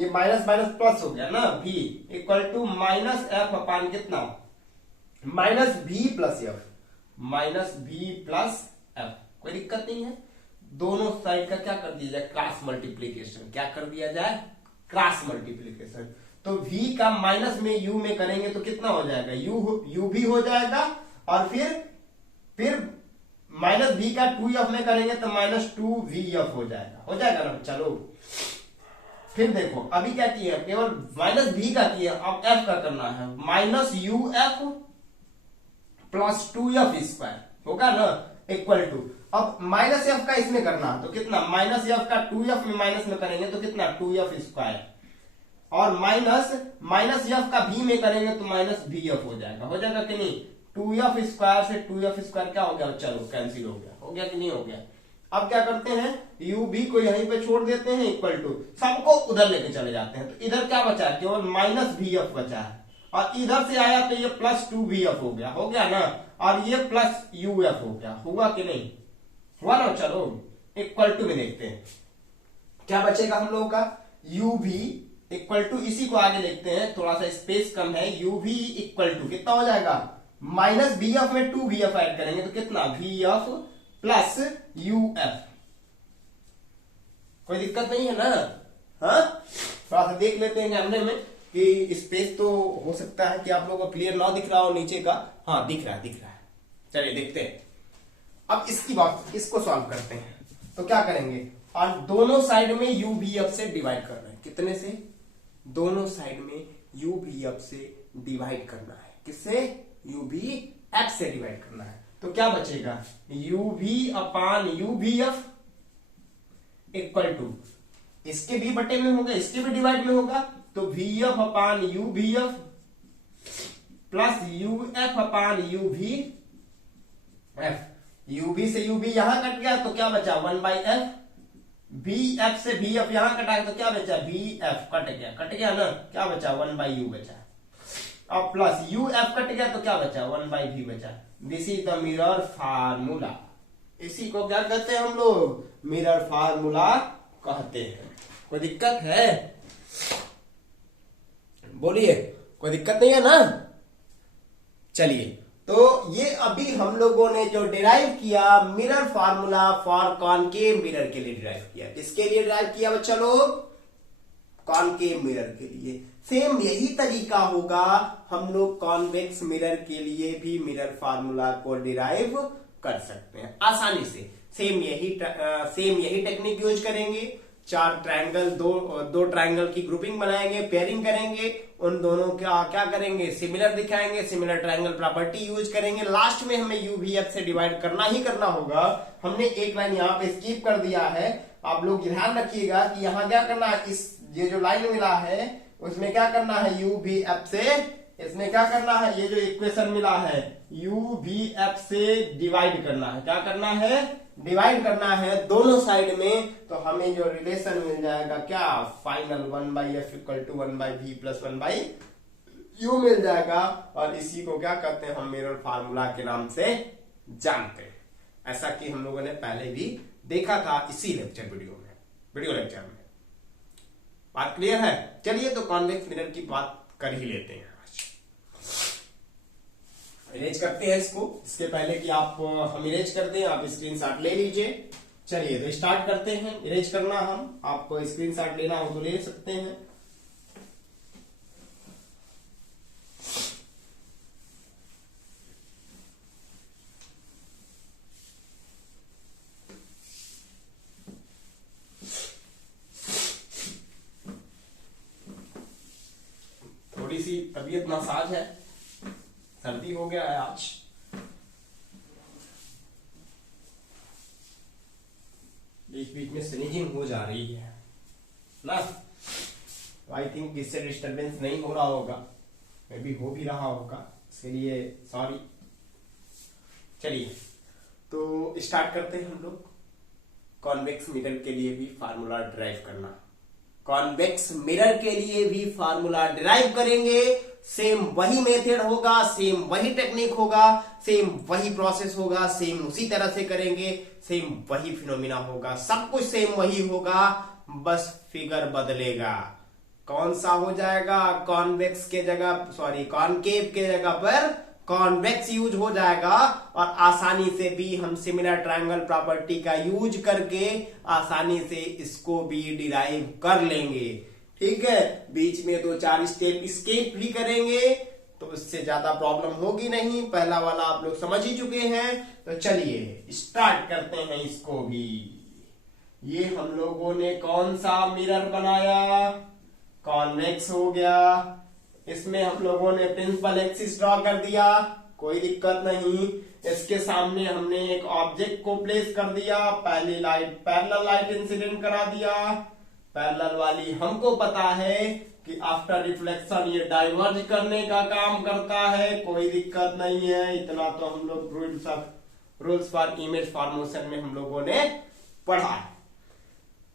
ये माइनस माइनस प्लस हो गया ना, v इक्वल टू -f अपान कितना, -v plus f, -v plus f, कोई दिक्कत नहीं है। दोनों साइड का क्या कर दिया जाए, क्रॉस मल्टीप्लीकेशन, क्या कर दिया जाए, क्रॉस मल्टीप्लीकेशन। तो v का माइनस में u में करेंगे तो कितना हो जाएगा, u भी हो जाएगा, और फिर -v का 2f में करेंगे तो -2vf हो जाएगा ना। चलो फिर देखो, अभी क्या किया, केवल -v का किया, अब f का करना है, -uf प्लस 2f स्क्वायर होगा ना, इक्वल टू, अब -f का इसमें करना है तो कितना, -f का 2f में माइनस में करेंगे तो कितना, 2f स्क्वायर, और माइनस f का v में करेंगे तो -vf हो जाएगा कि नहीं, 2f स्क्वायर से 2f स्क्वायर क्या हो गया, चलो कैंसिल हो गया कि नहीं हो गया। अब क्या करते हैं, u v को यहीं पे छोड़ देते हैं, इक्वल टू, सबको उधर लेके चले जाते हैं, तो इधर क्या बचा है, केवल -vf बचा है, और इधर से आया तो ये +2vf हो गया ना, और ये +uf हो गया, हुआ कि नहीं हुआ ना। चलो इक्वल टू में देखते हैं क्या बचेगा हम लोगों का, uv इक्वल टू, इसी को आगे देखते हैं, थोड़ा सा स्पेस कम है, uv इक्वल टू कितना हो जाएगा, -vf में 2vf ऐड करेंगे तो कितना, vf प्लस uf, कोई दिक्कत नहीं है ना। हाँ थोड़ा सा देख लेते हैं कैमरे में कि स्पेस तो हो सकता है कि आप लोगों को क्लियर ना दिख रहा हो नीचे का, हाँ दिख रहा है। चलिए देखते हैं, अब इसको सॉल्व करते हैं। तो क्या करेंगे, और दोनों साइड में uvf से डिवाइड कर रहे हैं, कितने से, दोनों साइड में uvf से डिवाइड करना है, किससे, uvf से डिवाइड करना है। तो क्या बचेगा, uv upon uvf equal to, इसके भी बटे में होगा, इसके भी डिवाइड में होगा, तो v f upon u v f plus u f upon u v f. U v से यू बी यहां कट गया तो क्या बचा 1/f। बी एफ से बी एफ यहां कटा तो क्या बचा बी एफ कट गया ना, क्या बचा 1/u बचा। अब प्लस यू एफ कट गया तो क्या बचा 1/v बचा। This is the mirror formula. इसी को क्या कहते हैं हम लोग, मिरर फार्मूला कहते हैं। कोई दिक्कत है बोलिए, कोई दिक्कत नहीं है ना। चलिए, तो ये अभी हम लोगों ने जो डिराइव किया mirror formula for concave mirror के लिए डिराइव किया। किसके लिए डिराइव किया बच्चा लोग, कॉनकेव मिरर के लिए। सेम यही तरीका होगा हम लोग कॉन्वेक्स मिरर के लिए भी मिरर फार्मूला को डिराइव कर सकते हैं आसानी से। सेम यही टेक्निक यूज करेंगे। चार ट्रायंगल, दो ट्रायंगल की ग्रुपिंग बनाएंगे, पेयरिंग करेंगे, उन दोनों का क्या करेंगे सिमिलर दिखाएंगे, सिमिलर ट्रायंगल प्रॉपर्टी यूज करेंगे। लास्ट में हमें यूवीएफ से डिवाइड करना ही करना होगा। हमने एक लाइन यहाँ पे स्किप कर दिया है, आप लोग ध्यान रखिएगा कि यहाँ क्या करना है, इस ये जो लाइन मिला है उसमें क्या करना है यूवीएफ से, इसमें क्या करना है, ये जो इक्वेशन मिला है यूवीएफ से डिवाइड करना है। क्या करना है, डिवाइड करना है दोनों साइड में। तो हमें जो रिलेशन मिल जाएगा क्या, final 1/f equal to 1/v plus 1/u मिल जाएगा। और इसी को क्या कहते हैं हम मिरर फार्मूला के नाम से जानते हैं। ऐसा कि हम लोगों ने पहले भी देखा था इसी वीडियो लेक्चर में। बात क्लियर है। चलिए, तो कॉन्वेक्स मिरर की बात कर ही लेते हैं। इरेज करते हैं इसको। इसके पहले कि आप हम इरेज कर दें, आप स्क्रीनशॉट ले लीजिए। चलिए, तो स्टार्ट करते हैं इरेज करना। हम आपको स्क्रीनशॉट लेना हो तो ले सकते हैं। थोड़ी सी तबीयत नासाज है, सर्दी हो गया है आज। बीच बीच में स्नीजिंग हो जा रही है ना। आई थिंक इससे डिस्टरबेंस नहीं हो रहा होगा, मे भी हो भी रहा होगा, इसके लिए सॉरी। चलिए, तो स्टार्ट करते हैं हम लोग। कॉन्वेक्स मिरर के लिए भी फार्मूला डिराइव करना। कॉन्वेक्स मिरर के लिए भी फार्मूला डिराइव करेंगे। सेम वही मेथड होगा, सेम वही टेक्निक होगा, सेम वही प्रोसेस होगा, सेम उसी तरह से करेंगे, सेम वही फिनोमिना होगा, सब कुछ सेम वही होगा, बस फिगर बदलेगा। कौन सा हो जाएगा, कॉन्वेक्स के जगह कॉनकेव के जगह पर कॉन्वेक्स यूज हो जाएगा। और आसानी से भी हम सिमिलर ट्रायंगल प्रॉपर्टी का यूज करके आसानी से इसको भी डिराइव कर लेंगे। ठीक है, बीच में 2-4 स्टेप स्किप भी करेंगे तो उससे ज्यादा प्रॉब्लम होगी नहीं। पहला वाला आप लोग समझ ही चुके हैं। तो चलिए स्टार्ट करते हैं इसको भी। ये हम लोगों ने कौन सा मिरर बनाया, कॉन्वेक्स हो गया। इसमें हम लोगों ने प्रिंसिपल एक्सिस ड्रॉ कर दिया, कोई दिक्कत नहीं। इसके सामने हमने एक ऑब्जेक्ट को प्लेस कर दिया, पहली लाइट पैरेलल लाइट इंसिडेंट करा दिया। पैरेलल वाली हमको पता है कि आफ्टर रिफ्लेक्शन ये डाइवर्ज करने का काम करता है, कोई दिक्कत नहीं है। इतना तो हम लोग रूल्स फॉर इमेज फॉर्मेशन में हम लोगों ने पढ़ा है।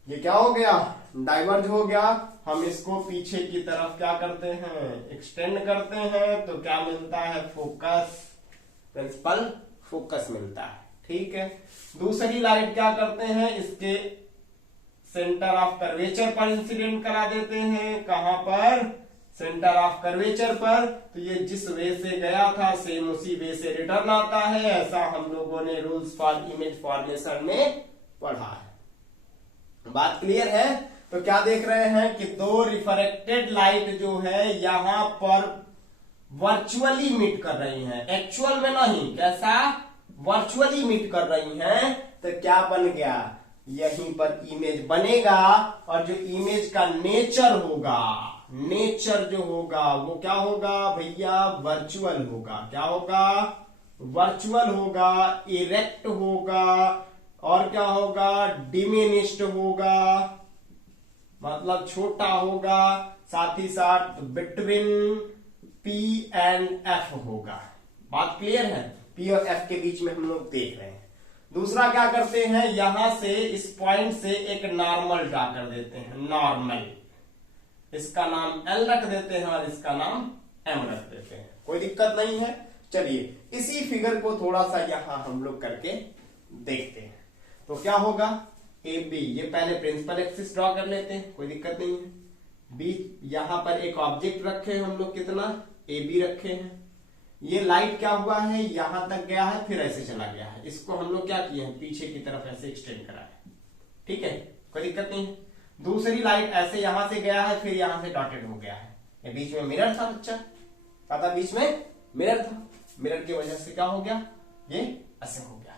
ये क्या हो गया, डाइवर्ज हो गया। हम इसको पीछे की तरफ क्या करते हैं, एक्सटेंड करते हैं, तो क्या मिलता है, फोकस, प्रिंसिपल फोकस मिलता है। ठीक है, दूसरी लाइट क्या करते हैं, इसके सेंटर ऑफ कर्वेचर पर इंसिडेंट करा देते हैं। कहां पर, सेंटर ऑफ कर्वेचर पर। तो ये जिस वे से गया था सेम उसी वे से रिटर्न आता है। ऐसा हम लोगों ने रूल्स फॉर इमेज फॉर्मेशन में पढ़ा है। बात क्लियर है। तो क्या देख रहे हैं कि दो रिफ्रैक्टेड लाइट जो है यहां पर वर्चुअली मीट कर रही हैं, एक्चुअल में नहीं। कैसा, वर्चुअली मीट कर रही हैं। तो क्या बन गया, यहीं पर इमेज बनेगा। और जो इमेज का नेचर होगा, नेचर जो होगा वो क्या होगा भैया, वर्चुअल होगा। क्या होगा, वर्चुअल होगा, इरेक्ट होगा, और क्या होगा, डिमिनिश्ड होगा। मतलब छोटा होगा, साथ ही साथ बिटवीन पी एंड एफ होगा। बात क्लियर है? पी और एफ के बीच में हम लोग देख रहे हैं। दूसरा क्या करते हैं, यहां से इस पॉइंट से एक नॉर्मल ड्रा कर देते हैं, नॉर्मल। इसका नाम एल रख देते हैं और इसका नाम एम रख देते हैं, कोई दिक्कत नहीं है। चलिए इसी फिगर को थोड़ा सा यहां हम लोग करके देखते हैं। तो क्या होगा, ए बी, ये पहले प्रिंसिपल एक्सिस ड्रॉ कर लेते हैं, कोई दिक्कत नहीं है। बी, यहां पर एक ऑब्जेक्ट रखे हैं हम लोग, कितना, ए बी रखे हैं। ये लाइट क्या हुआ है, यहां तक गया है, फिर ऐसे चला गया है। इसको हम लोग क्या किए हैं, पीछे की तरफ ऐसे एक्सटेंड करा है, ठीक है, कोई दिक्कत नहीं है। दूसरी लाइट ऐसे यहां से गया है, फिर यहां से डॉटेड हो गया है। ये बीच में मिरर था बच्चा, पता, बीच में मिरर था। मिरर की वजह से क्या हो गया, ये ऐसे हो गया।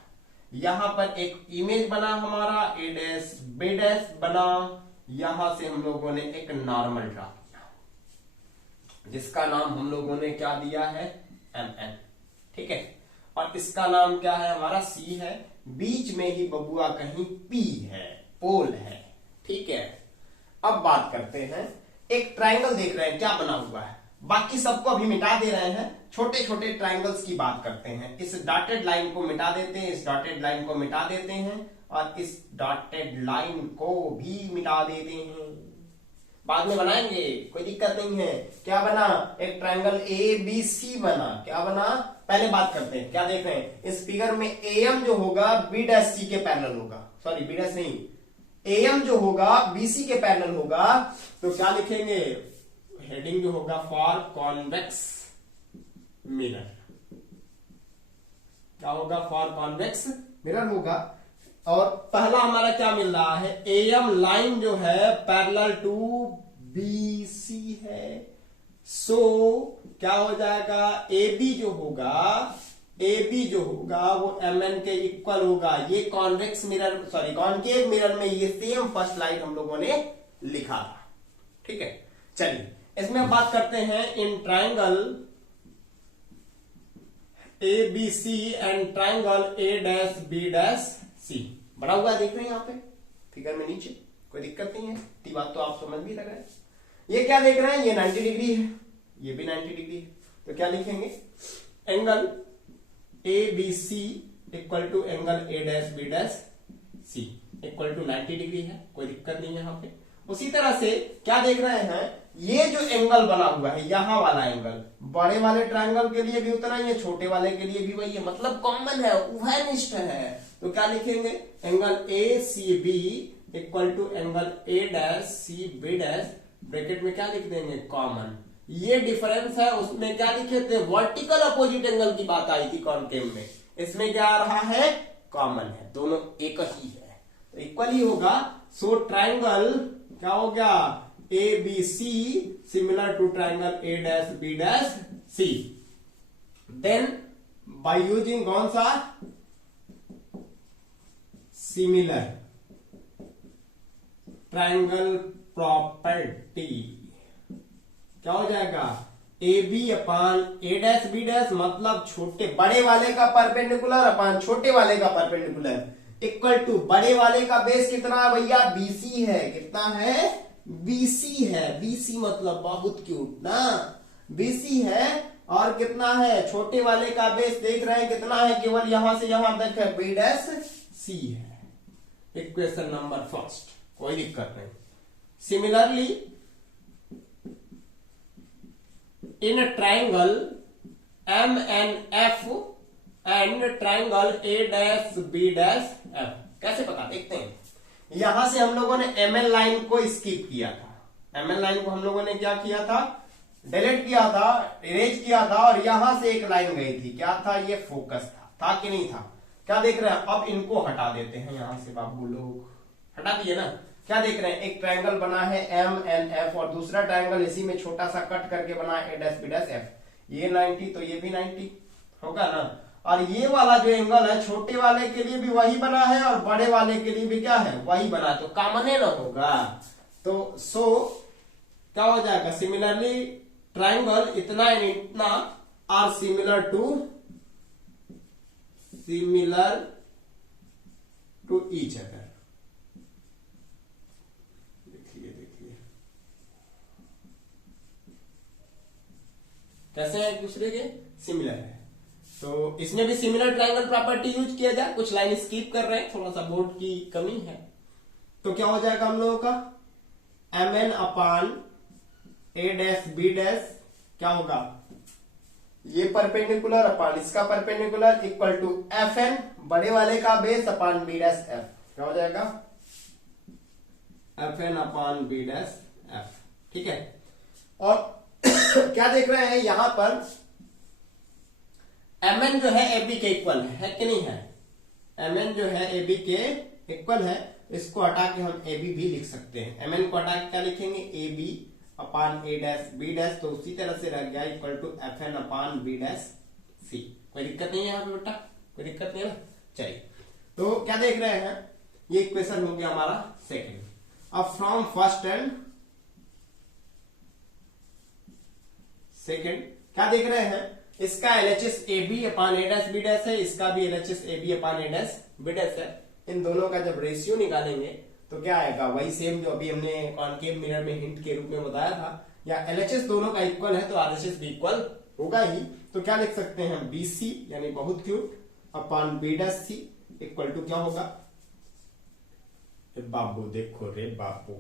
यहां पर एक इमेज बना हमारा, ए डैश बी डैश बना। यहां से हम लोगों ने एक नॉर्मल ड्रा किया, जिसका नाम हम लोगों ने क्या दिया है, एम एन, ठीक है। और इसका नाम क्या है हमारा, सी है। बीच में ही बबुआ कहीं पी है, पोल है, ठीक है। अब बात करते हैं, एक ट्रायंगल देख रहे हैं क्या बना हुआ है, बाकी सबको अभी मिटा दे रहे हैं, छोटे छोटे ट्रायंगल्स की बात करते हैं। इस डॉटेड लाइन को मिटा देते हैं, इस डॉटेड लाइन को मिटा देते हैं, और इस डॉटेड लाइन को भी मिटा देते हैं। बाद में बनाएंगे, कोई दिक्कत नहीं है। क्या बना, एक ट्रायंगल ए बी सी बना। क्या बना, पहले बात करते हैं, क्या देख रहे हैं इस फिगर में, एम जो होगा बी डैश सी के पैरेलल होगा, सॉरी बी डैश नहीं, एम जो होगा बीसी के पैरेलल होगा। तो क्या लिखेंगे, हेडिंग जो होगा फॉर कॉन्वेक्स मिरर, क्या होगा, फॉर कॉन्वेक्स मिरर होगा। और पहला हमारा क्या मिल रहा है, एम लाइन जो है पैरेलल टू बी सी है। सो क्या हो जाएगा, ए बी जो होगा वो एम एन के इक्वल होगा। ये convex mirror, sorry concave mirror में ये सेम फर्स्ट लाइन हम लोगों ने लिखा था, ठीक है। चलिए इसमें बात करते हैं, in triangle A B C and triangle A dash B dash C, बड़ा हुआ देख रहे हैं यहाँ पे फिगर में नीचे, कोई दिक्कत नहीं है, इतनी बात तो आप समझ भी लग रहे हैं। ये क्या देख रहे हैं, ये 90 डिग्री है, ये भी 90 डिग्री है। तो क्या लिखेंगे, angle A B C equal to angle A dash B dash C equal to 90 degree है, कोई दिक्कत नहीं है यहाँ पे। उसी तरह से क्या देख रहे हैं, ये जो एंगल बना हुआ है, यहां वाला एंगल, बड़े वाले ट्रायंगल के लिए भी उतना ही है, छोटे वाले के लिए भी वही है, मतलब कॉमन है, उभयनिष्ठ है। तो क्या लिखेंगे, angle A C B equal to angle A dash C B dash, bracket में क्या लिख देंगे, कॉमन। ये डिफरेंस है, उसमें क्या लिखे थे, वर्टिकल अपोजिट एंगल की बात आई थी कॉनकेव में, इसमें क्या आ रहा है, कॉमन है, दोनों एक ही है, तो इक्वल ही होगा। सो ट्रायंगल क्या हो गया, A B C similar to triangle A dash B dash C. Then by using कौन सा, सिमिलर ट्रायंगल प्रॉपर्टी, क्या हो जाएगा, A B upon A dash B dash, मतलब छोटे बड़े वाले का परपेंडिकुलर अपान छोटे वाले का परपेंडिकुलर, इक्वल टू बड़े वाले का बेस कितना है भैया, बीसी है, कितना है, बीसी है। बीसी मतलब बहुत क्यूट ना, बीसी है। और कितना है, छोटे वाले का बेस देख रहे हैं कितना है, केवल यहां से यहां तक है, बी डैश सी है। इक्वेशन नंबर फर्स्ट, कोई दिक्कत नहीं। Similarly in triangle M N F and triangle A dash B dash F, कैसे पता, देखते हैं। यहां से हम लोगों ने एमएल लाइन को स्किप किया था, एमएल लाइन को हम लोगों ने क्या किया था, डिलीट किया था, इरेज किया था, और यहां से एक लाइन गई थी, क्या था, ये फोकस था कि नहीं था। क्या देख रहे हैं, अब इनको हटा देते हैं यहां से, बाबू लोग हटा दिए ना। क्या देख रहे हैं, एक ट्रायंगल बना है एम एन एफ, और दूसरा ट्रायंगल इसी में छोटा सा कट करके बना है ए डैश बी डैश एफ, ये 90 तो ये भी 90 होगा ना। और ये वाला जो एंगल है, छोटे वाले के लिए भी वही बना है और बड़े वाले के लिए भी क्या है, वही बना है, तो कॉमन है ना होगा। तो सो क्या हो जाएगा, सिमिलरली ट्रायंगल इतना एंड इतना are similar to each other. देखिए कैसे हैं, एक दूसरे के सिमिलर है। तो इसमें भी सिमिलर ट्रायंगल प्रॉपर्टी यूज किया जाए। कुछ लाइन स्किप कर रहे हैं, थोड़ा सा बोर्ड की कमी है। तो क्या हो जाएगा हम लोगों का, mn upon a dash b dash क्या होगा, ये परपेंडिकुलर अपान इसका परपेंडिकुलर इक्वल टू fn बड़े वाले का base upon b dash f। क्या हो जाएगा, fn upon b dash f। ठीक है। और क्या देख रहे हैं यहां पर, mn जो है ab के इक्वल है कि नहीं है, mn जो है ab के इक्वल है। इसको हटा के हम ab भी लिख सकते हैं। mn को हटा के क्या लिखेंगे, ab upon a dash b dash, तो उसी तरह से रह गया equal to fn upon b dash c। कोई दिक्कत नहीं है यहाँ पे बेटा, कोई दिक्कत नहीं है। चलिए, तो क्या देख रहे हैं, ये इक्वेशन हो गया हमारा सेकंड। अब फ्रॉम फर्स्ट एंड सेकंड क्या देख रहे हैं, इसका LHS AB upon A dash B dash है, इसका भी LHS AB upon A dash B dash है। इन दोनों का जब रेशियो निकालेंगे तो क्या आएगा, वही सेम जो अभी हमने कॉनकेव मिरर में हिंट के रूप में बताया था। या LHS दोनों का इक्वल है तो RHS भी इक्वल होगा ही। तो क्या लिख सकते हैं, BC यानी बहुत क्यूट upon B dash C equal to क्या होगा, बाबू देखो रे बाबू,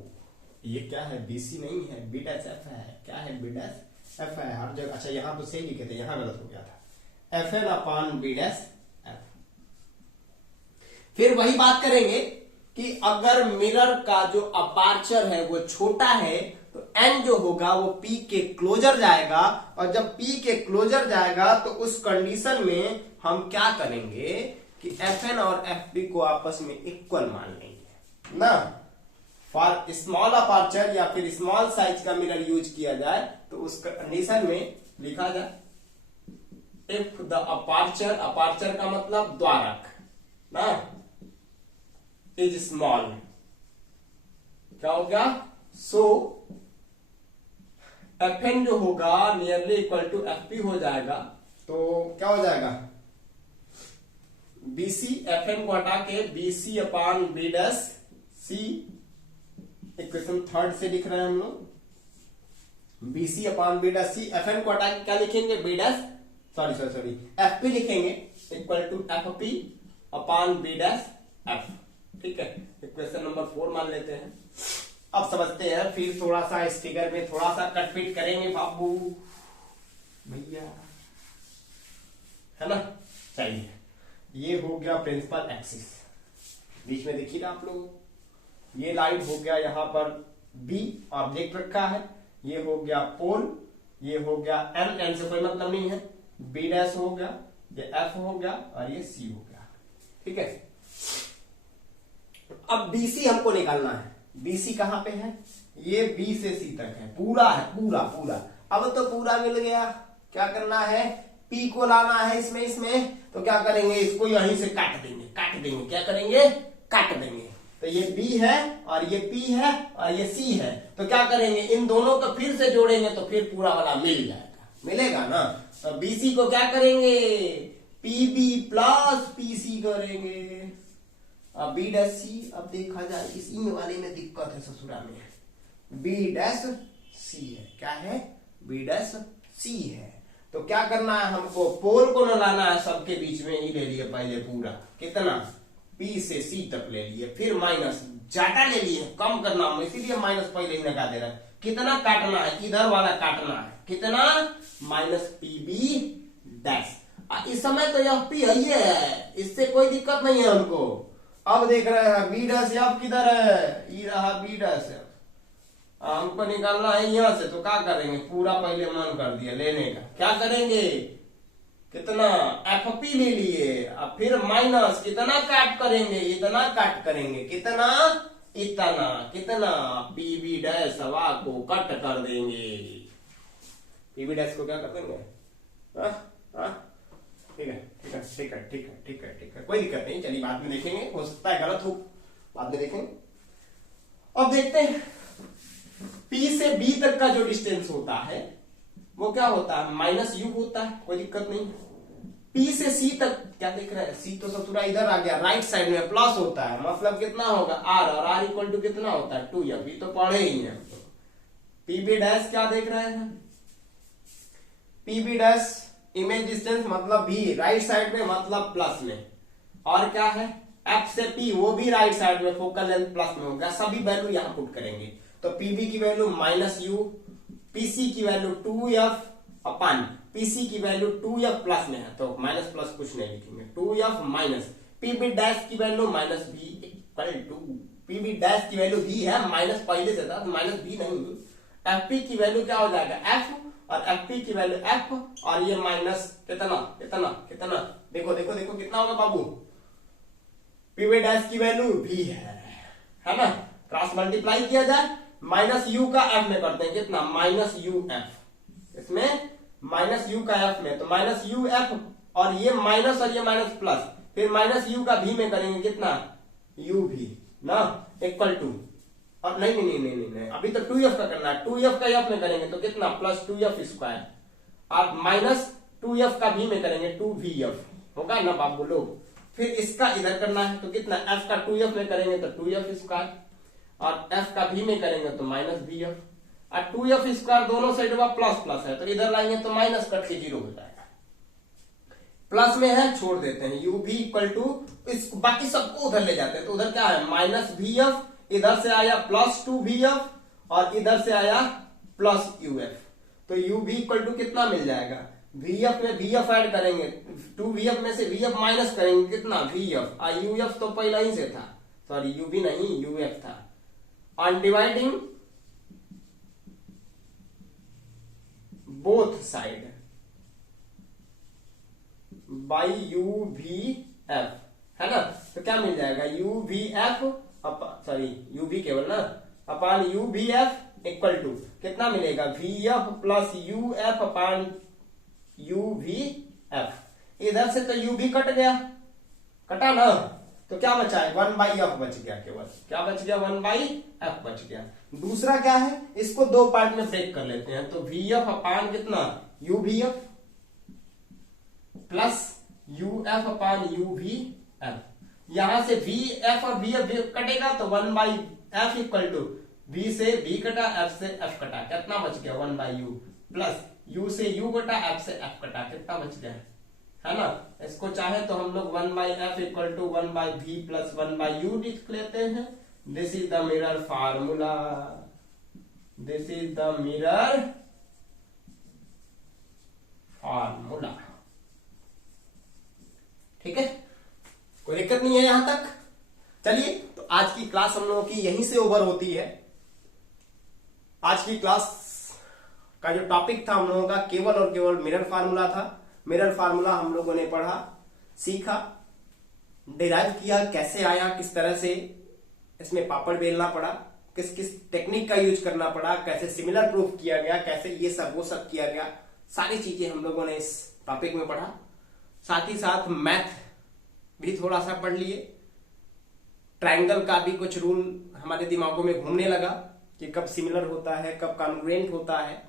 ये क्या है, BC नहीं है, B डैश F है। क्या है, B डैश F है हर जगह। अच्छा यहाँ तो सही लिखे थे, यहाँ गलत हो गया था, FN upon B dash F। फिर वही बात करेंगे कि अगर मिरर का जो अपार्चर है वो छोटा है तो N जो होगा वो P के क्लोजर जाएगा, और जब P के क्लोजर जाएगा तो उस कंडीशन में हम क्या करेंगे कि FN और FP को आपस में इक्वल मान लेंगे ना। फॉर स्मॉल अपार्चर या फिर स्मॉल साइज का मिरर यूज किया जाए तो उस कंडीशन में लिखा जाए, इफ द अपार्चर, अपार्चर का मतलब द्वारक ना, इज स्मॉल, क्या हो गया, सो FN जो होगा नियरली इक्वल टू FP हो जाएगा। तो क्या हो जाएगा, BC, FN को हटा के BC upon B dash C, equation third से लिख रहे हैं हम लोग, BC upon B dash C। FN को हटा के क्या लिखेंगे, B डैश सॉरी FP लिखेंगे equal to FP upon B dash F। ठीक है, इक्वेशन नंबर 4 मान लेते हैं। अब समझते हैं, फिर थोड़ा सा इस फिगर में थोड़ा सा कटपीट करेंगे बाबू भैया, है ना। चलिए, ये हो गया प्रिंसिपल एक्सिस, बीच में देखिए आप लोग, ये लाइन हो गया यहाँ पर B ऑब्जेक्ट रखा है, ये हो गया पोल, ये हो गया N से कोई मतलब नहीं है, B डैश हो गया, ये F हो गया और ये C हो गया। ठीक है, अब BC हमको निकालना है। BC कहां पे है, ये B से C तक है, पूरा है, पूरा। अब तो पूरा मिल गया, क्या करना है, P को लाना है इसमें तो क्या करेंगे, इसको यहीं से काट देंगे। क्या करेंगे, काट देंगे। तो ये B है और ये P है और ये C है, तो क्या करेंगे, इन दोनों को फिर से जोड़ेंगे तो फिर पूरा वाला मिल जाएगा, मिलेगा ना। तो BC को क्या करेंगे, PB प्लस PC करेंगे। अब B डैश C, अब देखा जाए इसी वाले में दिक्कत है ससुरा में, B डैश C है, क्या है, B डैश C है। तो क्या करना है हमको, पोल को न लाना है, सबके बीच में ही ले लिए पहले पूरा, कितना, P से C तक ले लिए, फिर माइनस, ज्यादा ले लिए, कम करना, इसीलिए माइनस पहले ही लगा दे रहा है। कितना काटना है, इधर वाला काटना है, कितना, माइनस PB डैश। इस समय तो यह P है, इससे कोई दिक्कत नहीं है हमको। अब देख रहे हैं B डैश F किधर है, ये रहा B डैश F, हमको निकालना है यहाँ से। तो क्या करेंगे, पूरा पहले मन कर दिया लेने का, क्या करेंगे, कितना, FP ले लिए, अब फिर माइनस, कितना काट करेंगे, इतना काट करेंगे, कितना, कितना PB डैश हवा को कट कर देंगे, PB डैश को क्या कर देंगे। ठीक है, कोई दिक्कत नहीं, चलिए बाद में देखेंगे, हो सकता है गलत हो, बाद में देखेंगे। अब देखते हैं P से B तक का जो डिस्टेंस होता है वो क्या होता है, माइनस U होता है, कोई दिक्कत नहीं। P से C तक क्या देख रहे हैं, C तो ससुरा इधर आ गया, राइट साइड में प्लस होता है, मतलब कितना होगा R, और R इक्वल टू कितना होता है 2, अभी तो पढ़े ही हैं। PB डैश क्या देख रहे हैं, P B dash image distance मतलब भी राइट साइड में मतलब प्लस में, और क्या है एफ से पी वो भी राइट साइड में फोकल लेंथ प्लस में होगा, सभी वैल्यू यहां पुट करेंगे। तो पीबी की वैल्यू -u, पीसी की वैल्यू 2f अपन पीसी की वैल्यू 2f प्लस में है तो माइनस प्लस कुछ नहीं लिखेंगे, 2f माइनस पीबी डैश की value -v equal to PB dash की वैल्यू v है, माइनस पहले से था तो -v नहीं, एफपी की वैल्यू क्या हो जाएगा f और एफपी की वैल्यू f और ये माइनस कितना कितना कितना देखो देखो देखो कितना होगा बाबू, पीवी डैश की वैल्यू v है ना, क्रॉस मल्टीप्लाई किया जाए -u का f में करते हैं कितना -uf, इसमें -u का f में तो -uf और ये माइनस और ये माइनस प्लस, फिर -u का v में करेंगे कितना uv ना इक्वल टू, और नहीं नहीं नहीं नहीं नहीं अभी तो 2f का करना है, 2f का f में करेंगे तो कितना प्लस 2f स्क्वायर और माइनस 2f का v में करेंगे 2vf होगा ना बाबू लोग। फिर इसका इधर करना है तो कितना f का 2f में करेंगे तो 2f स्क्वायर और f का v में करेंगे तो -vf और 2f स्क्वायर दोनों साइड में प्लस प्लस है तो इधर लाएंगे तो माइनस कट के 0 हो जाएगा, प्लस में है छोड़ देते हैं u v इक्वल टू इस बाकी सबको उधर ले जाते हैं तो उधर क्या है -vf, इधर से आया +2vf और इधर से आया +uf तो u v इक्वल टू कितना मिल जाएगा, vf में vf ऐड करेंगे 2vf में से vf माइनस करेंगे कितना vf और uf तो पहला ही से था, सॉरी ub नहीं uf था, on dividing both side by uvf है ना, तो क्या मिल जाएगा uvf सॉरी ub केवल ना अपान uvf इक्वल टू कितना मिलेगा vf प्लस uf अपान uvf, इधर से तो ub कट गया, कटा ना तो क्या बचा है 1/f बच गया, केवल क्या बच गया 1/f बच गया। दूसरा क्या है इसको दो पार्ट में ब्रेक कर लेते हैं तो vf अपान कितना uvf प्लस uf अपान uvf, यहां से vf और vf कटेगा तो 1/f इक्वल टू v से v कटा f से f कटा कितना बच गया 1/u प्लस u से u कटा f से f कटा कितना बच गया है ना, इसको चाहे तो हम लोग 1/f equal to 1/v plus 1/u लिख लेते हैं। This is the mirror formula, this is the mirror formula, ठीक है कोई दिक्कत नहीं है यहां तक। चलिए तो आज की क्लास हम लोगों की यहीं से ओवर होती है। आज की क्लास का जो टॉपिक था हम लोगों का केवल और केवल मिरर फार्मूला था। मिरर फार्मूला हम लोगों ने पढ़ा, सीखा, डिराइव किया, कैसे आया, किस तरह से इसमें पापड़ बेलना पड़ा, किस किस टेक्निक का यूज करना पड़ा, कैसे सिमिलर प्रूफ किया गया, कैसे ये सब वो सब किया गया, सारी चीजें हम लोगों ने इस टॉपिक में पढ़ा। साथ ही साथ मैथ भी थोड़ा सा पढ़ लिए, ट्रायंगल का भी कुछ रूल हमारे दिमागों में घूमने लगा कि कब सिमिलर होता है, कब कॉन्ग्रुएंट होता है।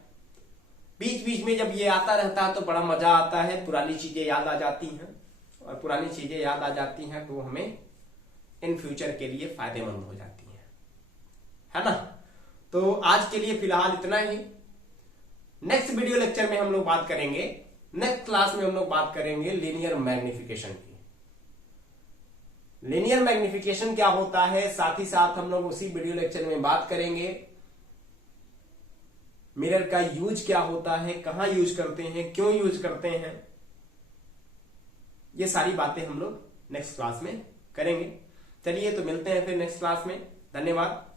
बीच बीच में जब ये आता रहता है तो बड़ा मजा आता है, पुरानी चीजें याद आ जाती हैं और पुरानी चीजें याद आ जाती हैं तो हमें इन फ्यूचर के लिए फायदेमंद हो जाती हैं, है ना। तो आज के लिए फिलहाल इतना ही। नेक्स्ट वीडियो लेक्चर में हम लोग बात करेंगे, नेक्स्ट क्लास में हम लोग बात करेंगे लीनियर मैग्निफिकेशन की। लीनियर मैग्निफिकेशन क्या होता है, साथ ही साथ हम लोग उसी वीडियो लेक्चर में बात करेंगे मिरर का यूज क्या होता है, कहां यूज करते हैं, क्यों यूज करते हैं, ये सारी बातें हम लोग नेक्स्ट क्लास में करेंगे। चलिए तो मिलते हैं फिर नेक्स्ट क्लास में। धन्यवाद।